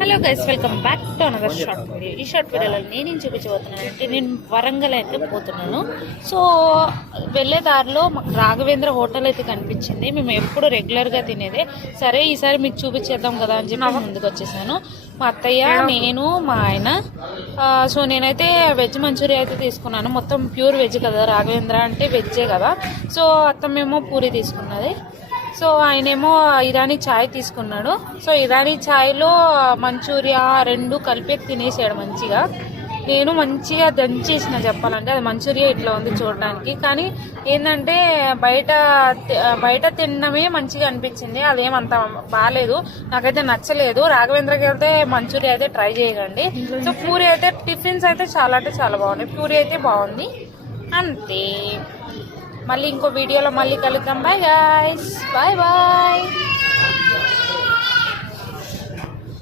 Hello guys, welcome back to another short video. ఈ short వీడియోలో నేనేం చూపించబోతున్నాను అంటే, నేను వరంగల్ అయితే పోతున్నాను. సో వెళ్ళే దారిలో మాకు రాఘవేంద్ర హోటల్ అయితే కనిపించింది. మేము ఎప్పుడు రెగ్యులర్గా తినేదే. సరే ఈసారి మీకు చూపించేద్దాం కదా అని చెప్పి ముందుకు వచ్చేసాను. మా అత్తయ్య, నేను, మా ఆయన. సో నేనైతే వెజ్ మంచూరియా అయితే తీసుకున్నాను. మొత్తం ప్యూర్ వెజ్ కదా, రాఘవేంద్ర అంటే వెజ్జే కదా. సో అత్తమ్మేమో పూరి తీసుకున్నది. సో ఆయనేమో ఇరానీ ఛాయ్ తీసుకున్నాడు. సో ఇరానీ ఛాయ్లో మంచూరియా రెండు కలిపి తినేసాడు మంచిగా. నేను మంచిగా దంచేసిన చెప్పాలంటే, అది మంచూరియా ఇట్లా ఉంది చూడడానికి. కానీ ఏంటంటే బయట తినడమే మంచిగా అనిపించింది. అదేమంత బాగాలేదు, నాకైతే నచ్చలేదు. రాఘవేంద్రకి వెళ్తే మంచూరియా అయితే ట్రై చేయకండి. సో పూరి అయితే టిఫిన్స్ అయితే చాలా అంటే చాలా బాగున్నాయి. పూరి అయితే బాగుంది అంతే. మళ్ళీ ఇంకో వీడియోలో మళ్ళీ కలుద్దాం. Bye guys, bye bye.